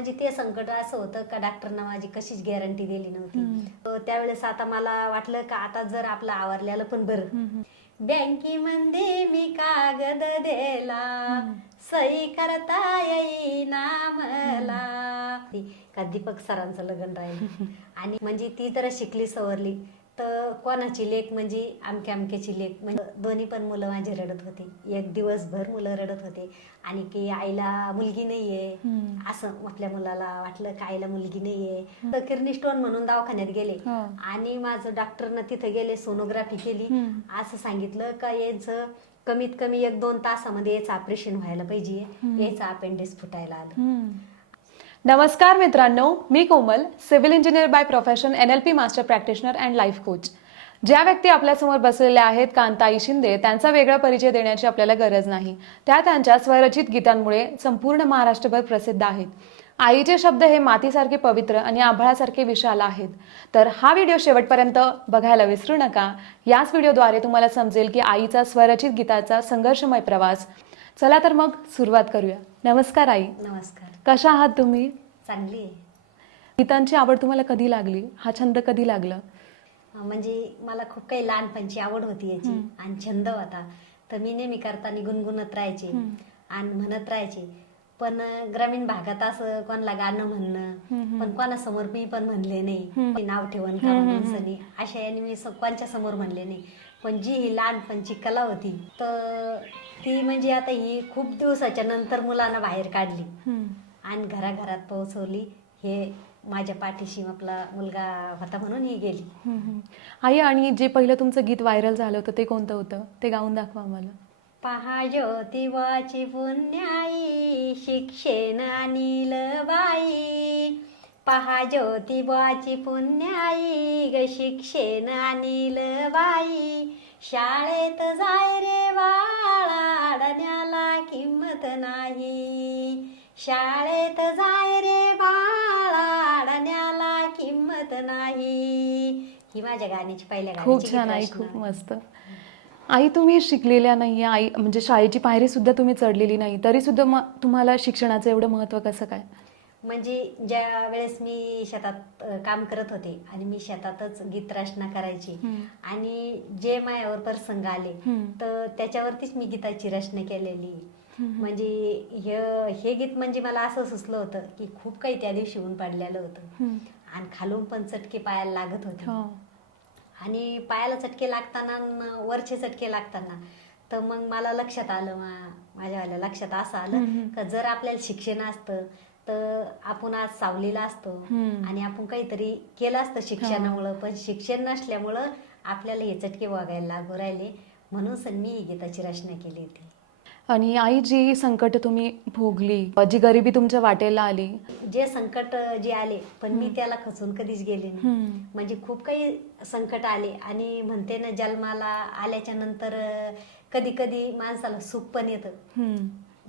म्हणजे ते संकट असं होतं का डॉक्टरना माझी कशीच गॅरंटी दिली नव्हती. त्यावेळेस आता मला वाटलं का आता जर आपलं आवरल्याला पण बरं. बँकेमध्ये मी कागद दिला सही करता येईना मला. का दीपक सरांचं लग्न राहिलं. आणि म्हणजे ती तर शिकली सवरली. तर कोणाची लेख म्हणजे आमक्या आमक्याची लेख म्हणजे दोन्ही पण मुलं माझी रडत होती. एक दिवसभर मुलं रडत होते. आणि की आईला मुलगी नाहीये. असं आपल्या मुलाला वाटलं का आईला मुलगी नाहीये. तर किडनी स्टोन म्हणून दवाखान्यात गेले. हो. आणि माझं डॉक्टरनं तिथे गेले सोनोग्राफी केली. असं सांगितलं का याचं कमीत कमी एक दोन तासामध्ये याचं ऑपरेशन व्हायला पाहिजे. याचं अपेंडिक्स फुटायला आलं. नमस्कार मित्रांनो मी Komal civil engineer by profession N L P master practitioner and life coach. ज्या व्यक्ती आपल्यासमोर बसलेल्या आहेत कांताई शिंदे त्यांचा वेगळा परिचय देण्याची आपल्याला गरज नाही. त्या त्यांच्या स्वरचित गीतांमुळे संपूर्ण महाराष्ट्रभर प्रसिद्ध आहेत. आईचे शब्द हे मातीसारखे पवित्र आणि आभाळासारखे विशाल आहेत. तर हा व्हिडिओ शेवटपर्यंत बघायला विसरू नका. याच व्हिडिओद्वारे तुम्हाला समजेल की आईचा स्वरचित गीताचा संघर्षमय प्रवास चला तर मग सुरुवात करूया. नमस्कार आई. नमस्कार. कशा आहात तुम्ही? चांगली आहे. गीतांची आवड तुम्हाला कधी लागली? हा छंद कधी लागला? म्हणजे मला खूप काही लहानपणची आवड होती याची. आणि छंद होता. तर मी नेहमी करताना गुणगुणत राहायचे आणि म्हणत राहायचे. पण अं, ग्रामीण भागात असं कोणाला गाणं म्हणणं पण कोणासमोर मी पण म्हणले नाही. नाव ठेवण का म्हणून सनी. अशा याने मी स- कोणच्या समोर म्हणले नाही. पण जी ही लहानपणची कला होती तर ती म्हणजे आता ही खूप दिवसाच्या नंतर मुलांना बाहेर काढली. आणि घराघरात पोहोचवली. हे माझ्या पाठीशी आपला मुलगा होता म्हणून ही गेली. आई आणि जे पहिलं तुमचं गीत व्हायरल झालं होतं ते कोणतं होतं? ते गाऊन दाखवा आम्हाला. पहा ज्योतिबाची पुण्याई शिक्षण अनिल बाई. पहा ज्योतिबाची पुण्याई ग शिक्षण अनिल बाई. शाळेत जाय रे अडण्याला किंमत नाही. शाळेत जाय रे बाळा अडण्याला किंमत नाही. ही माझ्या गाण्याची पहिल्या खूप गाण्याची छान आई. खूप मस्त. आई तुम्ही शिकलेल्या नाही आई म्हणजे शाळेची पायरी सुद्धा तुम्ही चढलेली नाही. तरी सुद्धा तुम्हाला शिक्षणाचं एवढं महत्त्व कसं काय? म्हणजे ज्या वेळेस मी शेतात काम करत होते आणि मी शेतातच गीत रचना करायची. आणि जे मायावर प्रसंग आले. तर त्याच्यावरतीच मी गीताची रचना केलेली म्हणजे हे हे गीत म्हणजे मला असं सुचलं होतं की खूप काही त्या दिवशी ऊन पडलेलं होतं. आणि खालून पण चटके पायाला लागत होते हो. आणि पायाला चटके लागताना वरचे चटके लागताना तर मग मला लक्षात आलं मा माझ्यावाल्या लक्षात असं आलं. का जर आपल्याला शिक्षण असतं तर आपण आज सावलीला असतो. आणि आपण काहीतरी केलं असतं शिक्षणामुळं पण शिक्षण नसल्यामुळं आपल्याला हे चटके वागायला लागू राहिले. म्हणून सण मी ही गीताची रचना केली होती. आणि आई जी संकट तुम्ही भोगली जी गरिबी तुमच्या वाटेला आली. जे संकट जे आले पण मी त्याला खचून कधीच गेले नाही. म्हणजे खूप काही संकट आले आणि म्हणते ना जन्माला आल्याच्यानंतर कधी कधी माणसाला सुख पण येतं.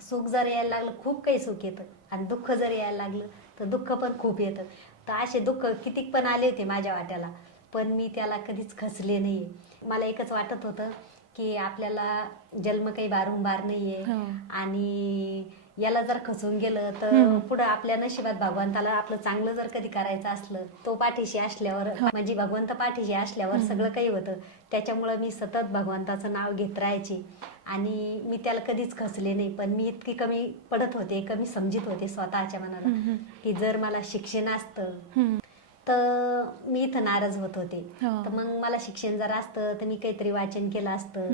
सुख जर यायला लागलं खूप काही सुख येतं. आणि दुःख जर यायला लागलं तर दुःख पण खूप येतं. तर असे दुःख कितीक पण आले होते माझ्या वाट्याला पण मी त्याला कधीच खचले नाहीये. मला एकच वाटत होतं की आपल्याला जन्म काही बारंबार नाहीये. हो. आणि याला जर खचून गेलं तर. पुढं आपल्या नशिबात भगवंताला आपलं चांगलं जर कधी करायचं असलं तो पाठीशी असल्यावर म्हणजे भगवंत पाठीशी असल्यावर सगळं काही होतं त्याच्यामुळं मी सतत भगवंताचं नाव घेत राहायचे आणि मी त्याला कधीच खचले नाही पण मी इतकी कमी पडत होते कमी समजित होते स्वतःच्या मनाला. की जर मला शिक्षण असतं. तर मी इथं नाराज होत होते हो. तर मग मला शिक्षण जर असतं तर मी काहीतरी वाचन केलं असतं.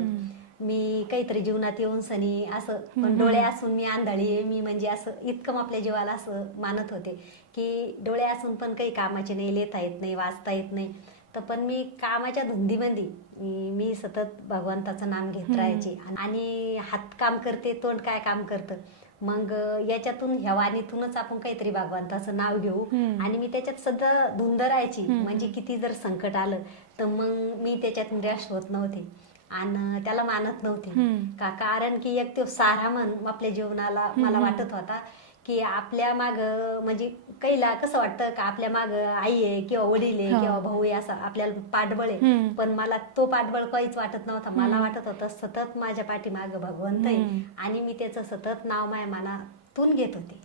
मी काहीतरी जीवनात येऊन सनी असं पण डोळे असून मी आंधळी आहे मी म्हणजे असं इतकं आपल्या जीवाला असं मानत होते की डोळे असून पण काही कामाचे नाही लिहिता येत नाही वाचता येत नाही. तर पण मी कामाच्या धुंदीमध्ये मी मी सतत भगवंताचं नाम घेत राहायचे. आणि हात काम करते तोंड काय काम करतं? मग याच्यातून ह्या वाणीतूनच आपण काहीतरी भगवंताचं नाव घेऊ. आणि मी त्याच्यात सध्या धुंद राहायची. म्हणजे किती जर संकट आलं तर मग मी त्याच्यात निराश होत नव्हते. आणि त्याला मानत नव्हते. का कारण की एक तो सारा मन आपल्या जीवनाला मला वाटत होता की आपल्या माग म्हणजे कैला कसं वाटतं का आपल्या माग आई आहे किंवा वडील आहे. किंवा भाऊ आहे असं आपल्याला पाठबळ आहे. पण मला तो पाठबळ काहीच वाटत नव्हता मला वाटत होतं सतत माझ्या पाठीमाग भगवंत आहे. आणि मी त्याचं सतत नाव माझ्या मनातून घेत होते